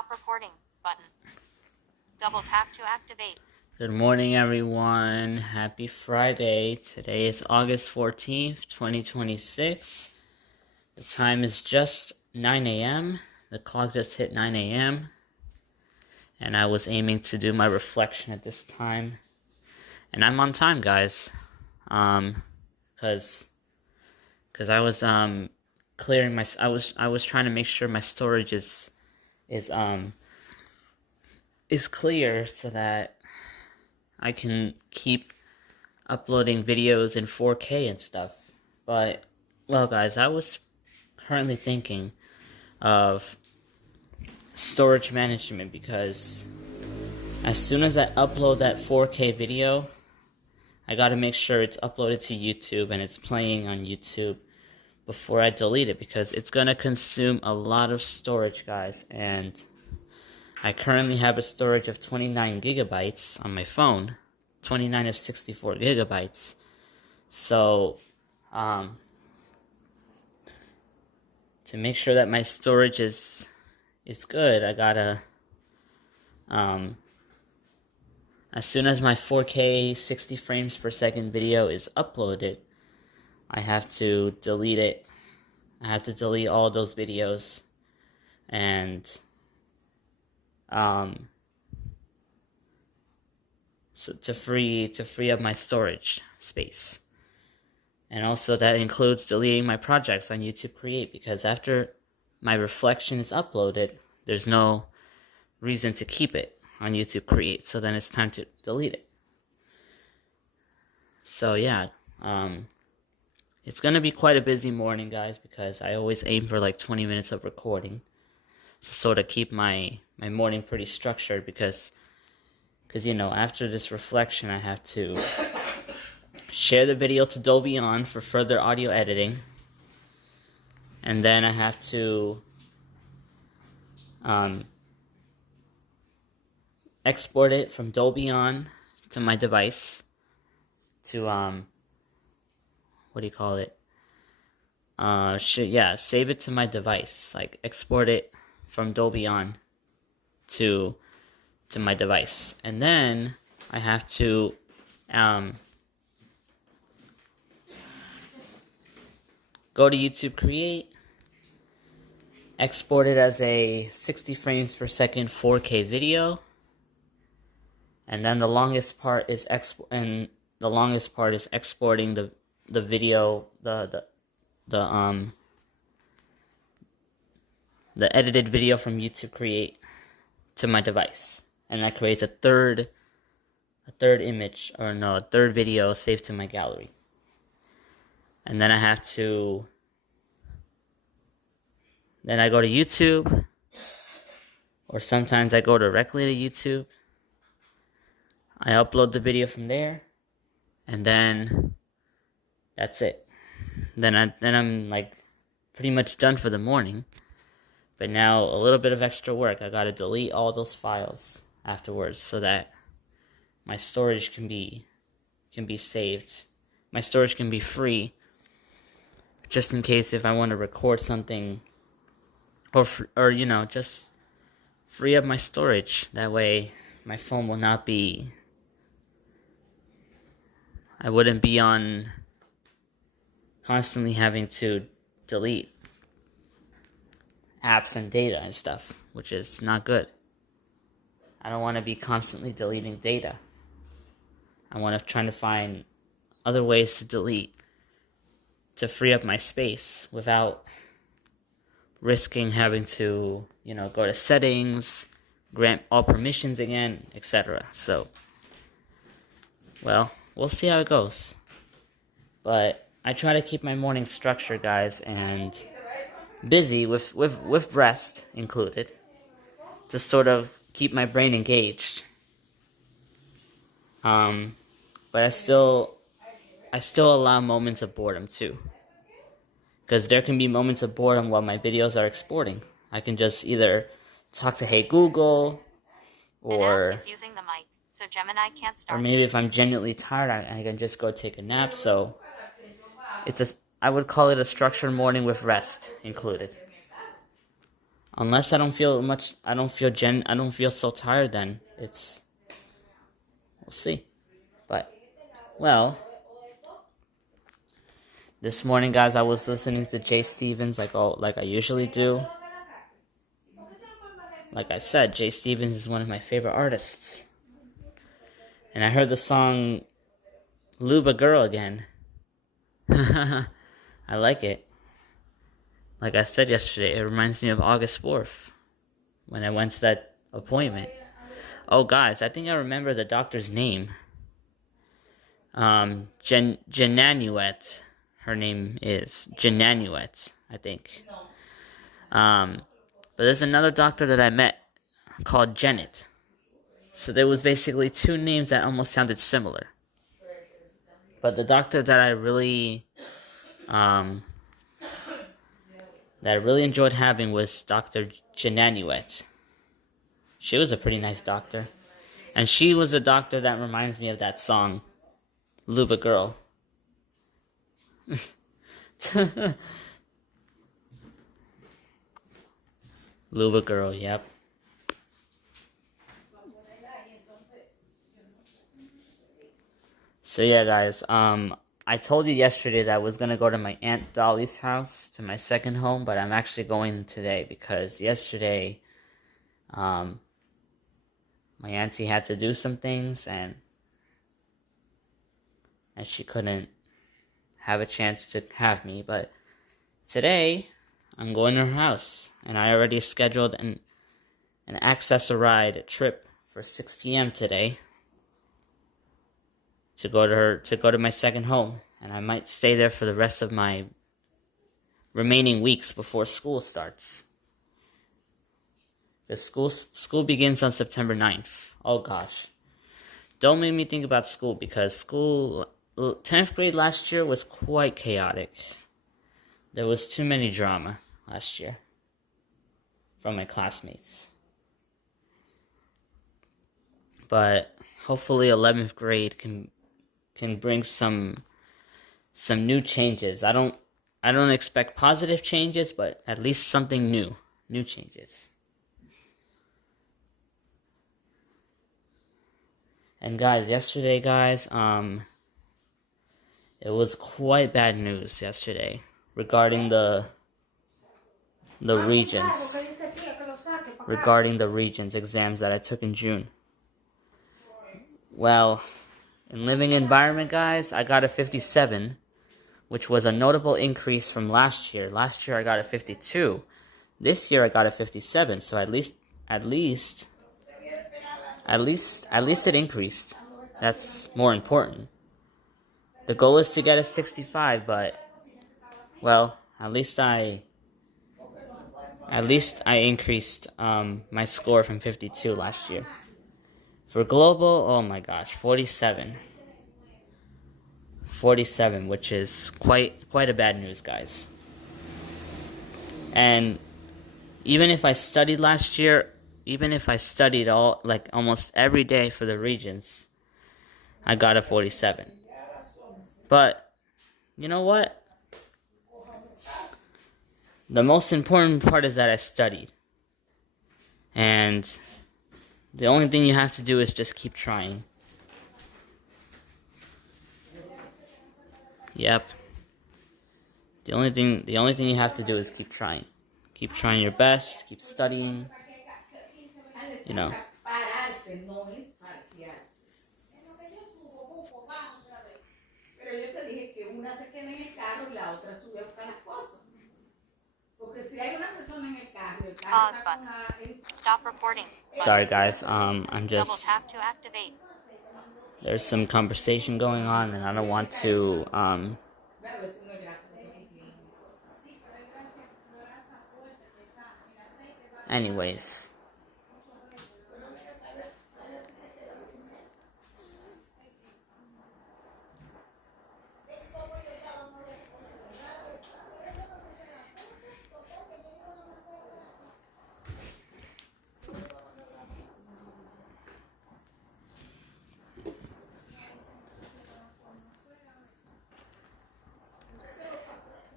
Stop recording button. Double tap to activate. Good morning, everyone. Happy Friday. Today is August 14th, 2026. The time is just 9 a.m. The clock just hit 9 a.m. And I was aiming to do my reflection at this time. And I'm on time, guys. Cause I was clearing my I was trying to make sure my storage is clear so that I can keep uploading videos in 4K and stuff. But, well, guys, I was currently thinking of storage management because as soon as I upload that 4K video, I gotta make sure it's uploaded to YouTube and it's playing on YouTube before I delete it because it's gonna consume a lot of storage, guys. And I currently have a storage of 29 gigabytes on my phone, 29 of 64 gigabytes. So, to make sure that my storage is good, I gotta, as soon as my 4K 60 frames per second video is uploaded, I have to delete it. I have to delete all those videos and so to free up my storage space. And also that includes deleting my projects on YouTube Create because after my reflection is uploaded, there's no reason to keep it on YouTube Create. So then it's time to delete it. So yeah, it's gonna be quite a busy morning, guys, because I always aim for like 20 minutes of recording to sort of keep my morning pretty structured because you know, after this reflection I have to share the video to Dolby for further audio editing, and then I have to export it from Dolby to my device to what do you call it? Save it to my device, like export it from Dolby to my device, and then I have to go to YouTube Create, export it as a 60 frames per second 4K video, and then the longest part is exporting the video, the edited video from YouTube Create to my device, and that creates a third video saved to my gallery. And then I go to YouTube, or sometimes I go directly to YouTube. I upload the video from there, and then that's it. Then I'm like pretty much done for the morning. But now a little bit of extra work. I gotta delete all those files afterwards so that my storage can be saved. My storage can be free, just in case if I want to record something, or you know, just free up my storage. That way, my phone will not be. I wouldn't be on constantly having to delete apps and data and stuff, which is not good. I don't want to be constantly deleting data. I want to try to find other ways to delete to free up my space without risking having to, you know, go to settings, grant all permissions again, etc. So, well, we'll see how it goes. But I try to keep my morning structured, guys, and busy with rest included, to sort of keep my brain engaged. But I still allow moments of boredom too, because there can be moments of boredom while my videos are exporting. I can just either talk to Hey Google, or is using the mic, so Gemini can't start. Or maybe if I'm genuinely tired, I can just go take a nap. So I would call it a structured morning with rest included. Unless I don't feel much, I don't feel so tired then. We'll see. But, well, this morning, guys, I was listening to Jay Stevens like I usually do. Like I said, Jay Stevens is one of my favorite artists. And I heard the song Luba Girl again. I like it. Like I said yesterday, it reminds me of August 4th when I went to that appointment. Oh, guys, I think I remember the doctor's name. Jananuet. Her name is Jananuet, I think. But there's another doctor that I met called Janet. So there was basically two names that almost sounded similar. But the doctor that I really enjoyed having was Dr. Jananuet. She was a pretty nice doctor. And she was a doctor that reminds me of that song, Luba Girl. Luba Girl, yep. So yeah, guys, I told you yesterday that I was gonna go to my Aunt Dolly's house, to my second home, but I'm actually going today because yesterday, my auntie had to do some things and she couldn't have a chance to have me, but today I'm going to her house and I already scheduled an Access a Ride trip for 6 p.m. today to go to my second home, and I might stay there for the rest of my remaining weeks before school starts. The school begins on September 9th. Oh gosh. Don't make me think about school because 10th grade last year was quite chaotic. There was too many drama last year from my classmates. But hopefully 11th grade can bring some new changes. I don't expect positive changes, but at least something new changes. And guys, yesterday, it was quite bad news yesterday regarding the regents exams that I took in June. Well, in living environment, guys, I got a 57, which was a notable increase from last year. Last year I got a 52. This year I got a 57, so at least it increased. That's more important. The goal is to get a 65, but well, at least I increased my score from 52 last year. For global, oh my gosh, 47, which is quite a bad news, guys. And even if I studied last year, almost every day for the Regents, I got a 47. But you know what? The most important part is that I studied. And the only thing you have to do is just keep trying. Yep. The only thing you have to do is keep trying. Keep trying your best, keep studying. You know. Pause button. Stop recording. Sorry guys, I'm Double just tap to activate. there's some conversation going on and I don't want to anyways.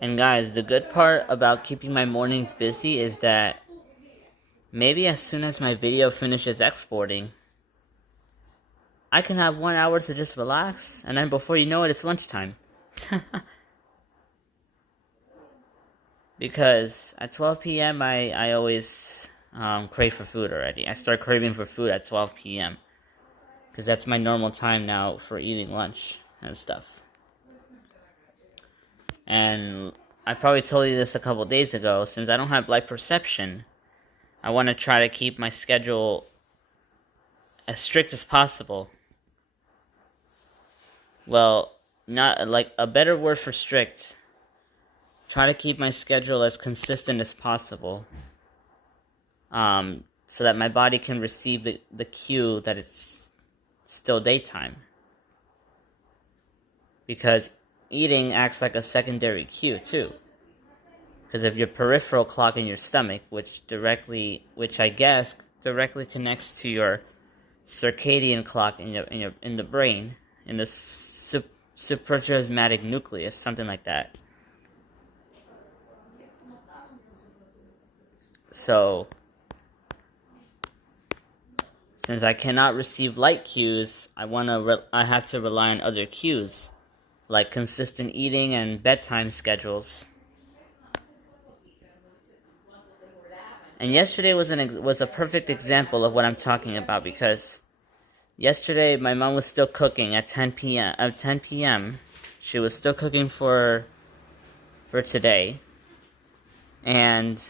And guys, the good part about keeping my mornings busy is that maybe as soon as my video finishes exporting, I can have 1 hour to just relax, and then before you know it, it's lunchtime. Because at 12 p.m. I always crave for food already. I start craving for food at 12 p.m. because that's my normal time now for eating lunch and stuff. And I probably told you this a couple days ago. Since I don't have light perception, I want to try to keep my schedule as strict as possible. Well, not like a better word for strict. Try to keep my schedule as consistent as possible, so that my body can receive the cue that it's still daytime. Because eating acts like a secondary cue too. Because of your peripheral clock in your stomach, which I guess directly connects to your circadian clock in the brain, in the suprachiasmatic nucleus, something like that. So, since I cannot receive light cues, I have to rely on other cues, like consistent eating and bedtime schedules. And yesterday was a perfect example of what I'm talking about, because yesterday my mom was still cooking at 10 p.m. At 10 p.m. She was still cooking for today, and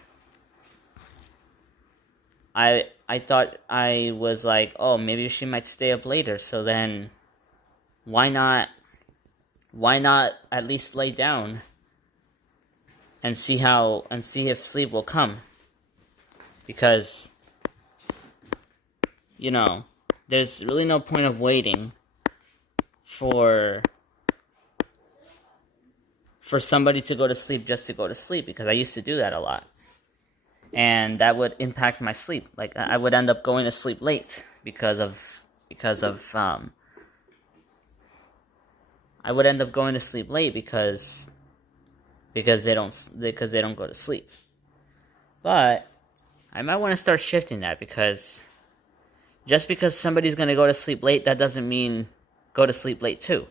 I thought, I was like, oh, maybe she might stay up later, so then why not at least lay down and see if sleep will come. Because, there's really no point of waiting for somebody to go to sleep just to go to sleep, because I used to do that a lot. And that would impact my sleep. Like, I would end up going to sleep late because I would end up going to sleep late because they don't go to sleep. But I might want to start shifting that, because just because somebody's going to go to sleep late, that doesn't mean go to sleep late too.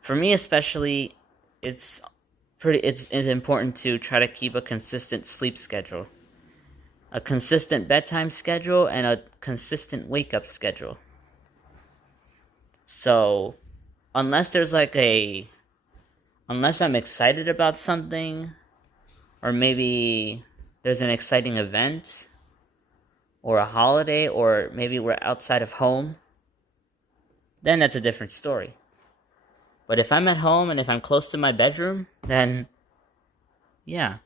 For me especially, it's important to try to keep a consistent sleep schedule, a consistent bedtime schedule, and a consistent wake-up schedule. So, unless I'm excited about something, or maybe there's an exciting event, or a holiday, or maybe we're outside of home, then that's a different story. But if I'm at home and if I'm close to my bedroom, then yeah,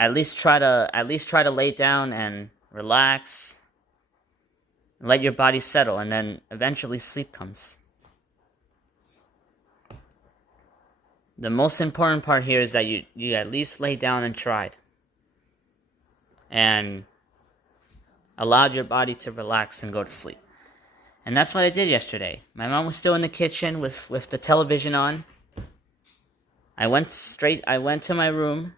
at least try to lay down and relax, let your body settle, and then eventually sleep comes. The most important part here is that you at least lay down and tried, and allowed your body to relax and go to sleep. And that's what I did yesterday. My mom was still in the kitchen with the television on. I went to my room,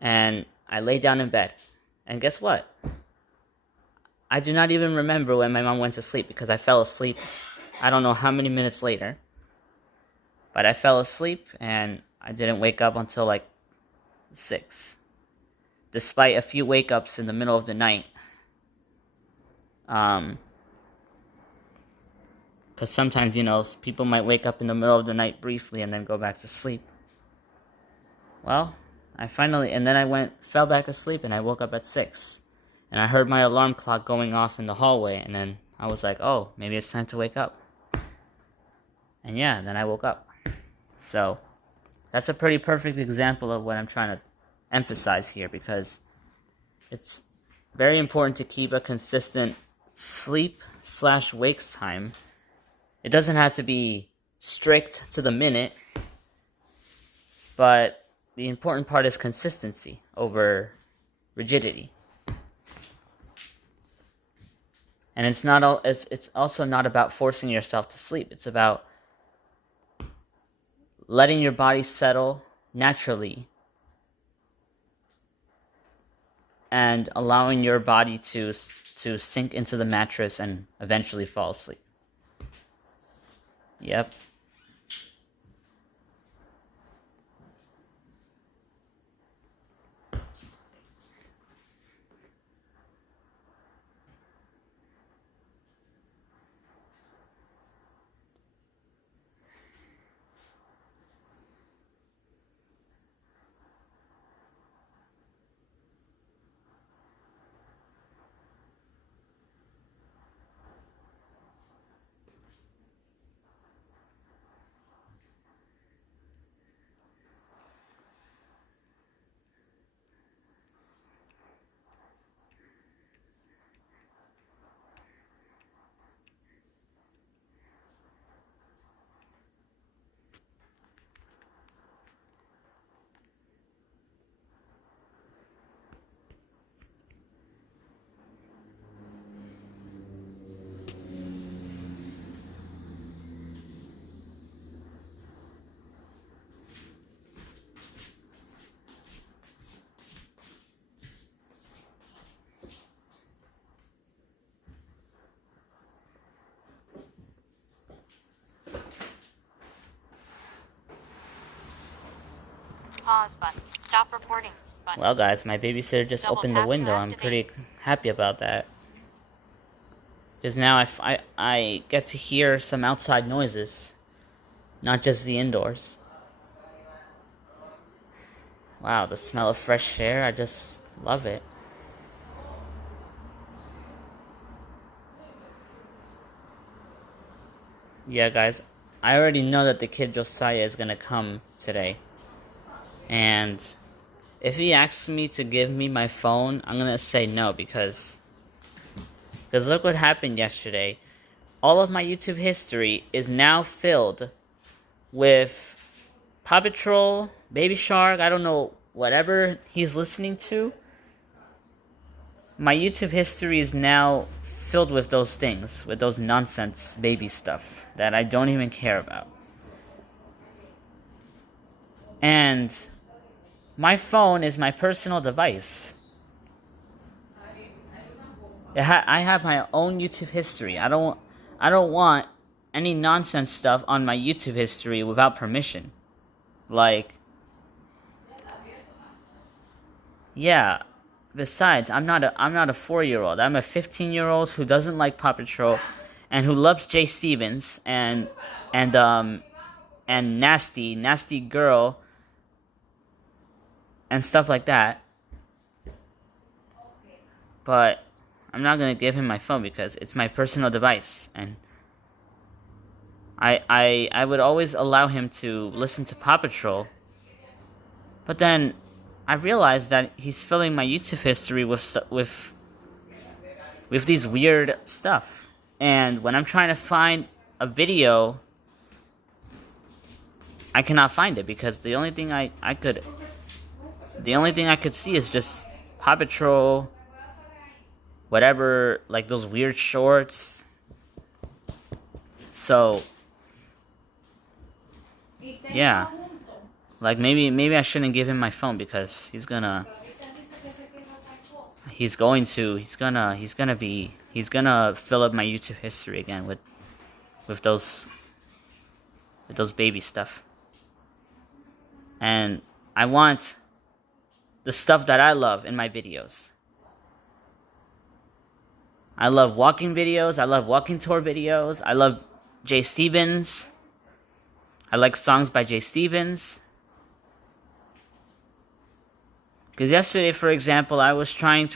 and I lay down in bed. And guess what? I do not even remember when my mom went to sleep, because I fell asleep, I don't know how many minutes later. But I fell asleep, and I didn't wake up until like 6. Despite a few wake-ups in the middle of the night. Because sometimes, people might wake up in the middle of the night briefly and then go back to sleep. Well, and then I fell back asleep, and I woke up at 6. And I heard my alarm clock going off in the hallway, and then I was like, oh, maybe it's time to wake up. And yeah, then I woke up. So, that's a pretty perfect example of what I'm trying to emphasize here, because it's very important to keep a consistent sleep/wakes time. It doesn't have to be strict to the minute, but the important part is consistency over rigidity. And it's also not about forcing yourself to sleep. It's about letting your body settle naturally and allowing your body to sink into the mattress and eventually fall asleep. Yep. Pause button. Stop recording button. Well, guys, my babysitter just Double opened the tap to window. I'm activate. pretty happy about that. Because now I get to hear some outside noises, not just the indoors. Wow, the smell of fresh air, I just love it. Yeah, guys, I already know that the kid Josiah is gonna come today. And if he asks me to give me my phone, I'm gonna say no, because look what happened yesterday. All of my YouTube history is now filled with Paw Patrol, Baby Shark, I don't know, whatever he's listening to. My YouTube history is now filled with those things, with those nonsense baby stuff that I don't even care about. And my phone is my personal device. I have my own YouTube history. I don't want any nonsense stuff on my YouTube history without permission. Like, yeah. Besides, I'm not a 4-year-old. I'm a 15-year-old who doesn't like Paw Patrol, and who loves Jay Stevens and nasty girl and stuff like that. But I'm not gonna give him my phone because it's my personal device, and I would always allow him to listen to Paw Patrol. But then I realized that he's filling my YouTube history with these weird stuff. And when I'm trying to find a video, I cannot find it because the only thing I could see is just Paw Patrol, whatever, like those weird shorts. So yeah, like maybe I shouldn't give him my phone because he's gonna fill up my YouTube history again with those baby stuff. And I want the stuff that I love in my videos. I love walking videos. I love walking tour videos. I love Jay Stevens. I like songs by Jay Stevens. Because yesterday, for example, I was listening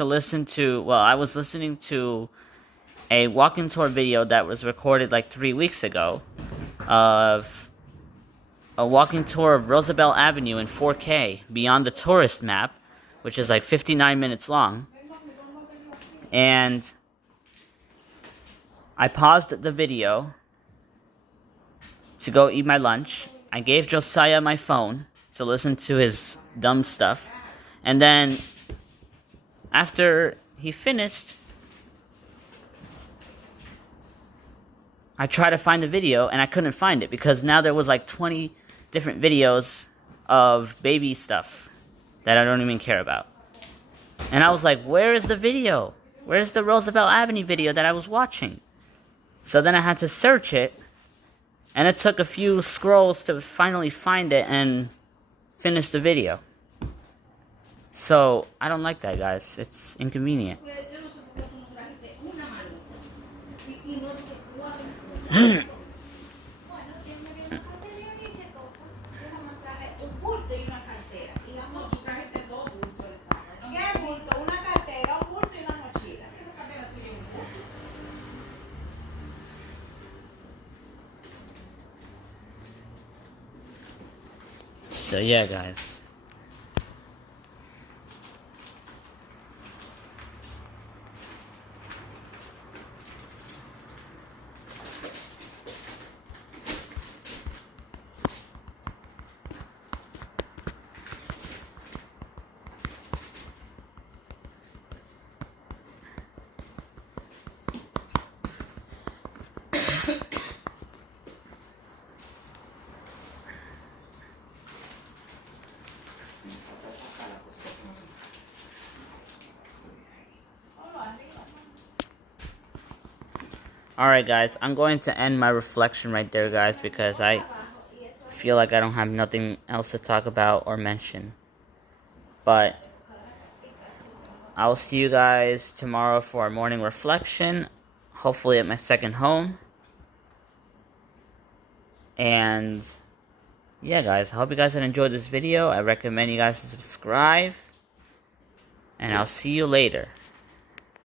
to a walking tour video that was recorded like 3 weeks ago of a walking tour of Roosevelt Avenue in 4K beyond the tourist map, which is like 59 minutes long. And I paused the video to go eat my lunch. I gave Josiah my phone to listen to his dumb stuff. And then, after he finished, I tried to find the video, and I couldn't find it, because now there was like 20 different videos of baby stuff that I don't even care about. And I was like, where is the video? Where's the Roosevelt Avenue video that I was watching? So then I had to search it. And it took a few scrolls to finally find it and finish the video. So, I don't like that, guys. It's inconvenient. So yeah, guys. Alright, guys, I'm going to end my reflection right there, guys, because I feel like I don't have nothing else to talk about or mention. But I'll see you guys tomorrow for a morning reflection, hopefully at my second home. And yeah, guys, I hope you guys have enjoyed this video. I recommend you guys to subscribe, and I'll see you later.